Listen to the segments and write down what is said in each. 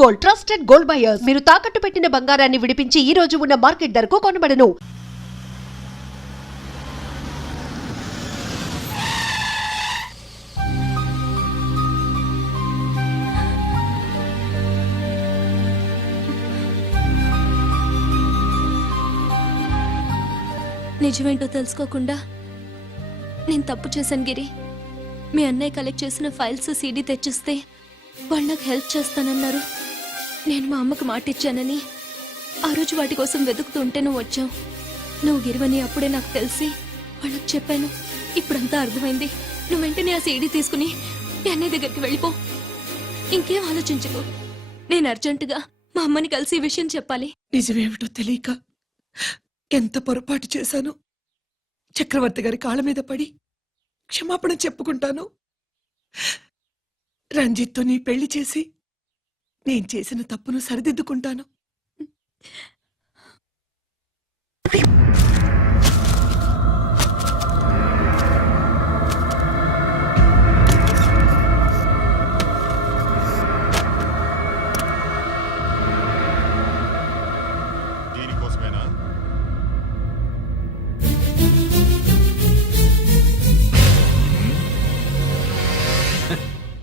Gold, trusted gold buyers. మీరు తాకట్టు పెట్టిన బంగారాన్ని విడిపించి ఈ రోజు ఉన్న మార్కెట్ ధరకు కొనబడను. నిజమేంటో తెలుసుకోకుండా నేను తప్పు చేశాను గిరి. మీ అన్నయ్య కలెక్ట్ చేసిన ఫైల్స్ సీడీ తెచ్చిస్తే వాళ్ళు నాకు హెల్ప్ చేస్తానన్నారు. నేను మా అమ్మకు మాట ఇచ్చానని ఆ రోజు వాటి కోసం వెతుకుతుంటే నువ్వు వచ్చావు. నువ్వు గిరివని అప్పుడే నాకు తెలిసి వాళ్ళకి చెప్పాను. ఇప్పుడంతా అర్థమైంది. నువ్వు వెంటనే ఆ సీడీ తీసుకుని మీ అన్నయ్య దగ్గరికి వెళ్ళిపో. ఇంకేం ఆలోచించుకో. నేను అర్జెంటుగా మా అమ్మని కలిసి ఈ విషయం చెప్పాలి. నిజమేమిటో తెలియక ఎంత పొరపాటు చేశాను. చక్రవర్తి గారి కాళ్ళ మీద పడి క్షమాపణ చెప్పుకుంటాను. రంజిత్తో నీ పెళ్లి చేసి నేను చేసిన తప్పును సరిదిద్దుకుంటాను. దీనికోసమేనా?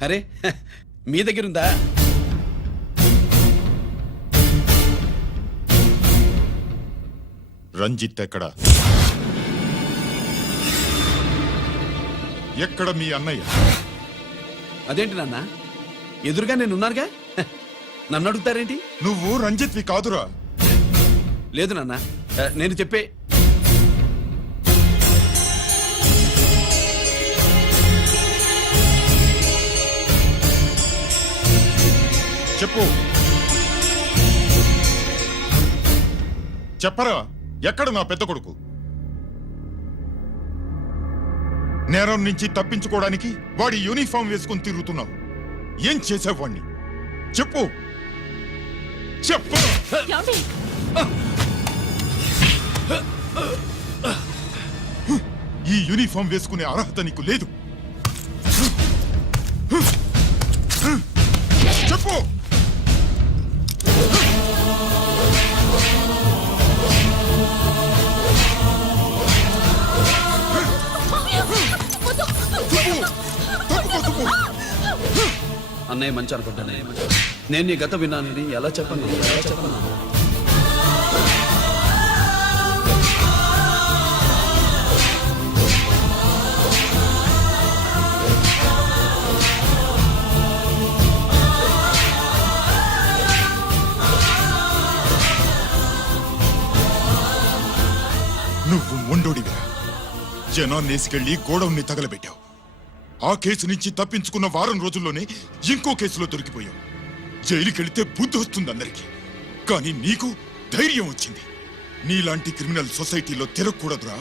అరే మీ దగ్గరుందా? రంజిత్ ఎక్కడ? ఎక్కడ మీ అన్నయ్య? అదేంటి నాన్న, ఎదురుగా నేనున్నానుగా, నన్ను అడుగుతారేంటి? నువ్వు రంజిత్వి కాదురా. లేదు నాన్న, నేను చెప్పే. చెప్పు, చెప్పరా, ఎక్కడ నా పెద్ద కొడుకు? నేరం నుంచి తప్పించుకోవడానికి వాడి యూనిఫామ్ వేసుకుని తిరుగుతున్నావు. ఏం చేసావు వాణ్ణి? చెప్పు, చెప్పు. ఈ యూనిఫామ్ వేసుకునే అర్హత నీకు లేదు. చెప్పు. అన్నయ్య మంచి అనుకుంటానే. నేను నీ గత విన్నానని ఎలా చెప్పను? నువ్వు మొండోడివిరా. జనాన్నేసుకెళ్లి గోడౌన్ని తగలబెట్టావు. ఆ కేసు నుంచి తప్పించుకున్న వారం రోజుల్లోనే ఇంకో కేసులో దొరికిపోయావు. జైలుకెళ్తే బుద్ధి వస్తుంది అందరికీ, కానీ నీకు ధైర్యం వచ్చింది. నీలాంటి క్రిమినల్ సొసైటీలో తిరగకూడదురా,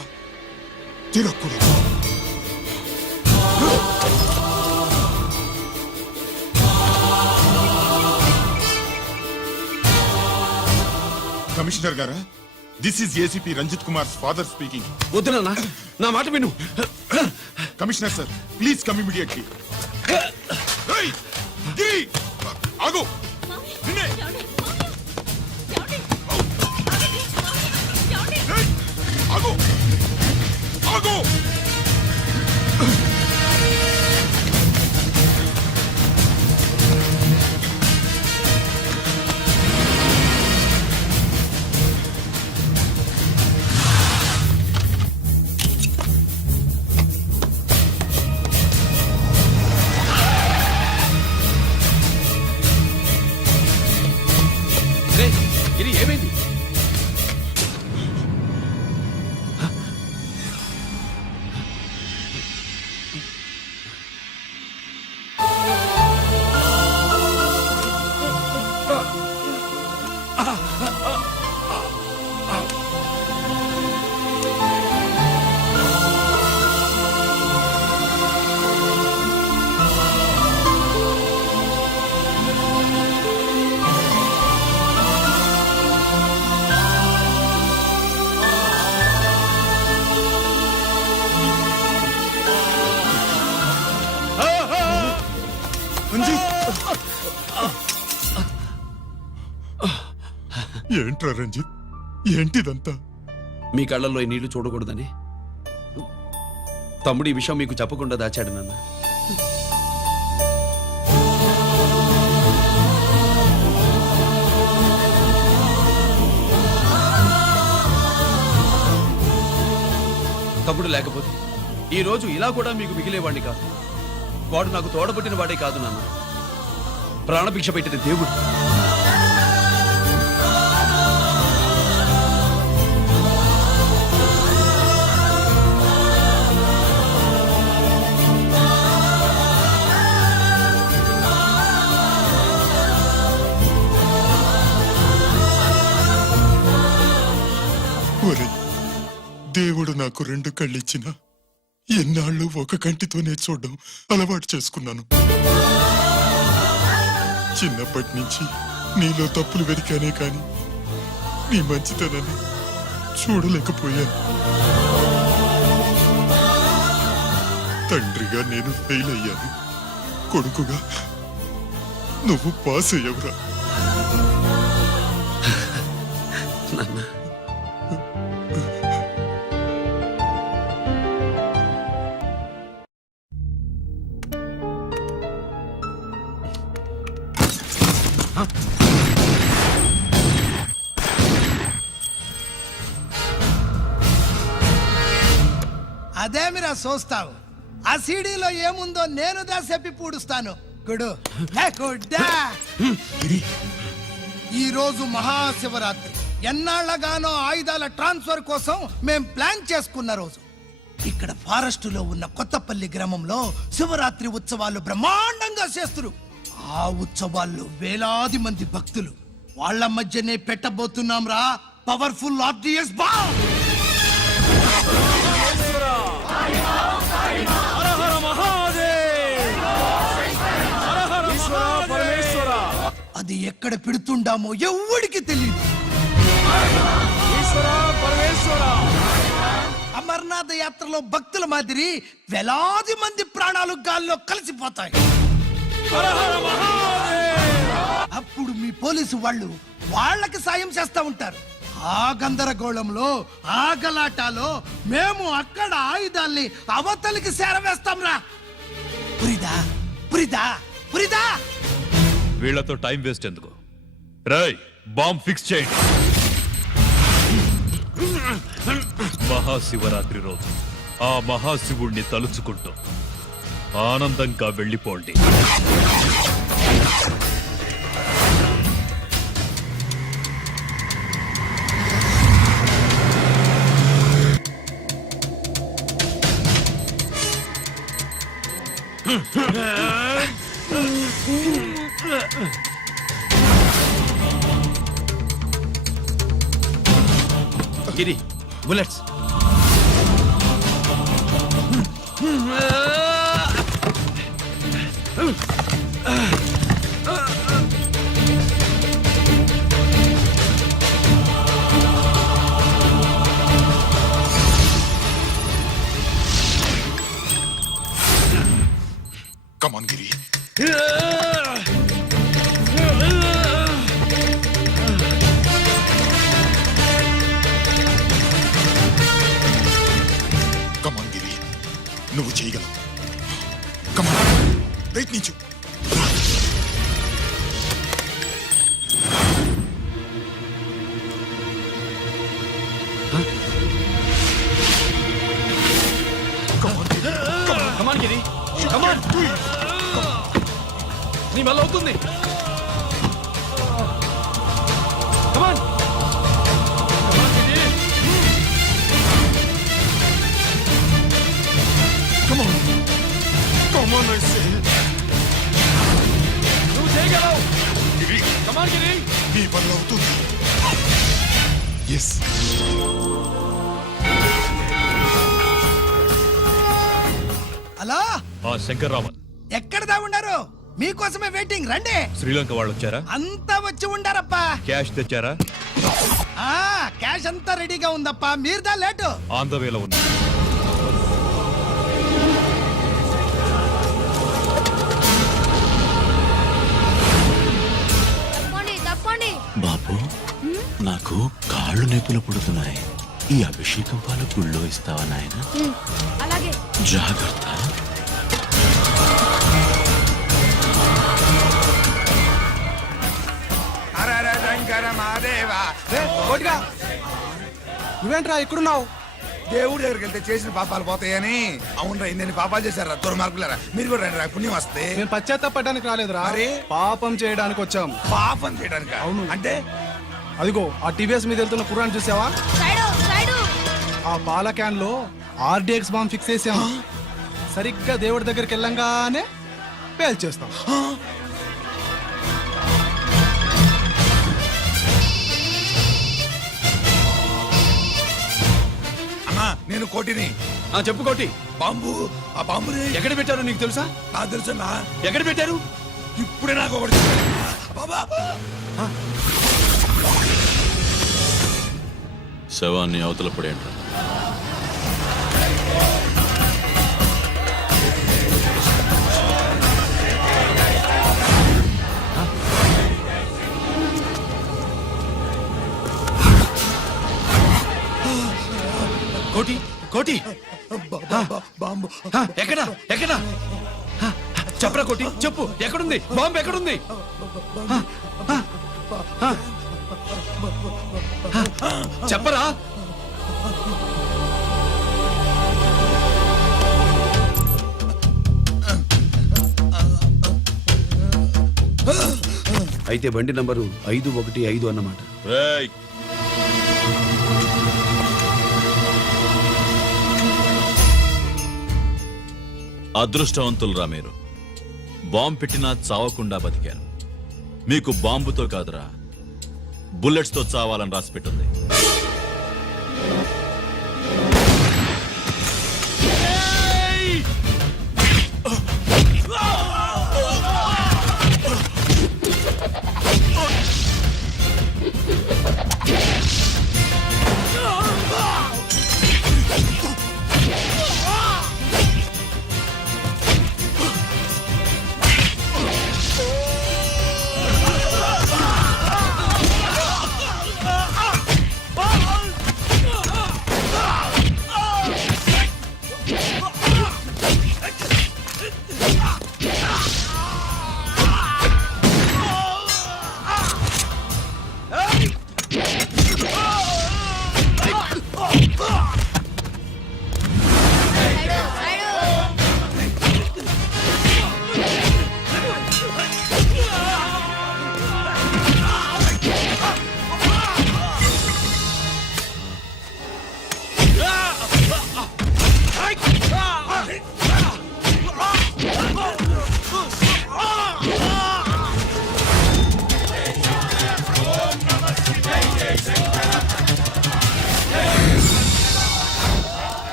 తిరగకూడదు. కమిషనర్ గారా, this is ACP Ranjith Kumar father speaking. వద్దు నాన్న, నా మాట విను. Commissioner sir, please come immediately. ఆగు. ఆగు. ఆగు. ఏంట్రా రంజిత్, ఏంటిదంతా? మీ కళ్ళల్లో ఈ నీళ్లు చూడకూడదని తమ్ముడు ఈ విషయం మీకు చెప్పకుండా దాచాడు నాన్న. తమ్ముడు లేకపోతే ఈ రోజు ఇలా కూడా మీకు మిగిలేవాడిని కాదు. వాడు నాకు తోడబుట్టిన వాడే కాదు నాన్న, ప్రాణభిక్ష పెట్టిన దేవుడు. ఒరే, దేవుడు నాకు 2 కళ్ళిచ్చిన ఎన్నాళ్ళు ఒక కంటితోనే చూడడం అలవాటు చేసుకున్నాను. చిన్నప్పటి నుంచి నీలో తప్పులు వెతికానే కాని నీ మంచితనాన్ని చూడలేకపోయాను. తండ్రిగా నేను ఫెయిల్ అయ్యాను, కొడుకుగా నువ్వు పాస్ అయ్యవురా. నాన్న, అదేమిరా చూస్తావు? ఆ సీడీలో ఏముందో నేను చెప్పి పూడుస్తాను. గుడు హే గుడ్డా. ఈ రోజు మహాశివరాత్రి. ఎన్నాళ్లగానో ఆయుధాల ట్రాన్స్ఫర్ కోసం మేం ప్లాన్ చేసుకున్న రోజు. ఇక్కడ ఫారెస్ట్ లో ఉన్న కొత్తపల్లి గ్రామంలో శివరాత్రి ఉత్సవాలు బ్రహ్మాండంగా చేస్తురు. ఆ ఉత్సవాల్లో వేలాది మంది భక్తులు. వాళ్ళ మధ్యనే పెట్టబోతున్నాం రా పవర్ఫుల్ ఆర్డిఎస్ బాంబ్. అది ఎక్కడ పెడుతుండామో ఎవడికి తెలియదు. అమర్నాథ్ యాత్రలో భక్తుల మాదిరి వేలాది మంది ప్రాణాలు గాల్లో కలిసిపోతాయి. అప్పుడు మీ పోలీసు వాళ్ళు వాళ్ళకి సాయం చేస్తా ఉంటారు. ఆ గందరగోళంలో ఆ గలాటాలో మేము అక్కడ ఆయుధాల్ని అవతలికి చేరవేస్తాం రా. పురిదా పురిదా పురిదా. వీళ్లతో టైం వేస్ట్ ఎందుకు? రాయ్, బాంబ్ ఫిక్స్ చేయండి. మహాశివరాత్రి రోజు ఆ మహాశివుణ్ణి తలుచుకుంటూ ఆనందంగా వెళ్ళిపోండి. గిరి, bullets. Come on, Giri. Come on, Giri. నువ్వు చేయగలవు. Come on. ప్రయత్నించు. కమాన్ గిరి, కమాన్. నీ వల్ల అవుతుంది. కమాన్. Come on. Come on, I say. నువ్వు చేయగలవు. గిరి, కమాన్ గిరి. నీ వల్ల అవుతుంది. ఎస్. హలో, ఆ శంకర్రామన్ ఎక్కడ దాగుండారు? మీకోసమే వెయిటింగ్. రండి. శ్రీలంక వాళ్ళు వచ్చారా? అంతా వచ్చి ఉండారప్పా. క్యాష్ తెచ్చారా? ఆ క్యాష్ అంతా రెడీగా ఉందప్పా. మీరుదా లేటు. ఆన్ ద వేలో ఉంది. తప్పండి తప్పండి. బాబు నాకు కాళ్ళు నొప్పులు పుడుతున్నాయి. ఈ అభిషేకం పాలు గుళ్ళో ఇస్తావా నాయన? అలాగే. జాగ్రత్త. నువ్వేంట్రా ఇక్కడున్నావు? దేవుడి దగ్గరికి వెళ్తే చేసిన పాపాలు పోతాయని. అవునరా, ఇన్ని పాపాలు చేశారా దుర్మార్గులారా. మీరు కూడా రండి రా, పుణ్యం వస్తే. మేము పశ్చాత్తాపడడానికి రాలేదురా, మరి? పాపం చేయడానికి వచ్చాం. పాపం చేయడానికి అవును. అంటే అదిగో ఆ టీవీఎస్ మీద వెళ్తున్న కుర్రాన్ని చూసావా? ఆ పాల క్యాన్ లో ఆర్డిఎక్స్ బాంబ్ ఫిక్స్ చేసాం. సరిగ్గా దేవుడి దగ్గరికి వెళ్ళంగానే పేల్చేస్తాం. అమ్మా, నేను కోటిని. చెప్పు కోటి. బాంబు, ఆ బాంబుని ఎక్కడ పెట్టారో నీకు తెలుసా? నాకు తెలుసన్నా. ఎక్కడ పెట్టారు? ఇప్పుడే నాకు ఒకటి బాబా. శవాన్ని అవతల పడేంట్రా. కోటి, కోటి. బాంబు ఎక్కడ ఎక్కడ చెప్పరా కోటి, చెప్పు. ఎక్కడుంది బాంబు? ఎక్కడుంది? చెప్పరా. అయితే బండి నంబరు 515 అన్నమాట. రేయ్, అదృష్టవంతులరా మీరు. బాంబు పెట్టినా చావకుండా బతికారు. మీకు బాంబుతో కాదురా, బుల్లెట్స్తో చావాలని రాసి పెట్టింది.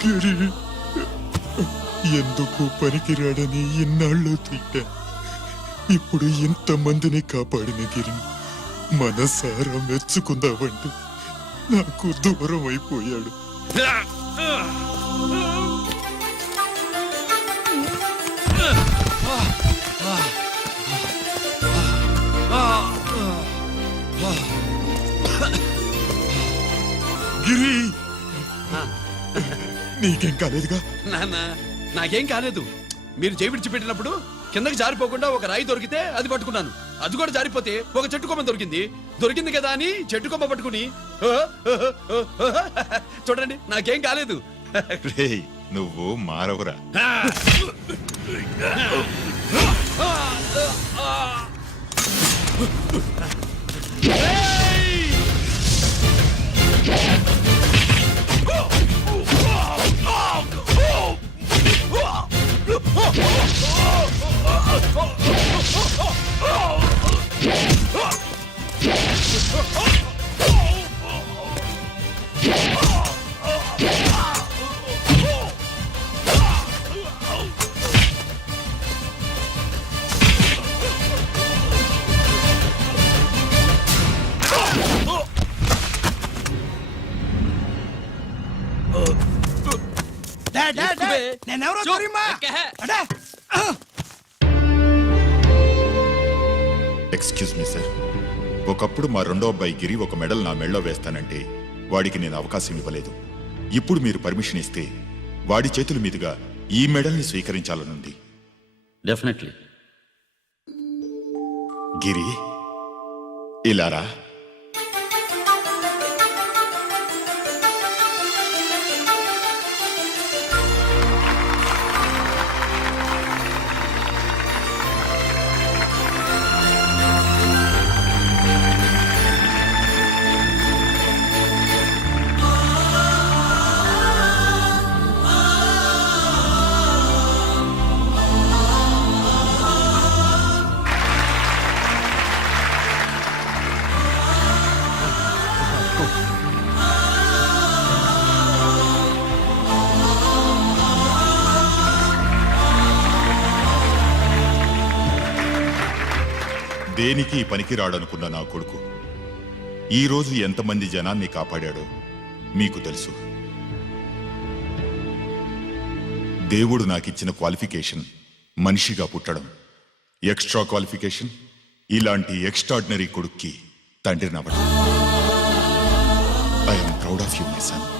గిరి ఎందుకు పనికిరాడని ఇన్నాళ్ళు తిట్టా. ఇప్పుడు ఇంతమందిని కాపాడిన గిరిని మనసారా మెచ్చుకుందామంటే నాకు దూరం అయిపోయాడు. గిరి నీకేం కాలేదుగా? నాన్న నాకేం కాలేదు. మీరు చేయి విడిచిపెట్టినప్పుడు కిందకి జారిపోకుండా ఒక రాయి దొరికితే అది పట్టుకున్నాను. అది కూడా జారిపోతే ఒక చెట్టు కొమ్మ దొరికింది కదా అని చెట్టు కొమ్మ పట్టుకుని చూడండి నాకేం కాలేదు. రేయ్, నువ్వు మారవురా. నేనెవరో తెలియమా? అడే! ఎక్స్క్యూజ్ మీ సార్, ఒకప్పుడు మా రెండో అబ్బాయి గిరి ఒక మెడల్ నా మెడలో వేస్తానంటే వాడికి నేను అవకాశం ఇవ్వలేదు. ఇప్పుడు మీరు పర్మిషన్ ఇస్తే వాడి చేతుల మీదుగా ఈ మెడల్ని స్వీకరించాలనుంది. డెఫినెట్లీ. గిరి ఇలారా. దేనికి పనికిరాడనుకున్న నా కొడుకు ఈరోజు ఎంతమంది జనాన్ని కాపాడాడో మీకు తెలుసు. దేవుడు నాకిచ్చిన క్వాలిఫికేషన్ మనిషిగా పుట్టడం. ఎక్స్ట్రా క్వాలిఫికేషన్ ఇలాంటి ఎక్స్ట్రాడినరీ కొడుక్కి తండ్రినవ్వడం. I'm proud of you my sun.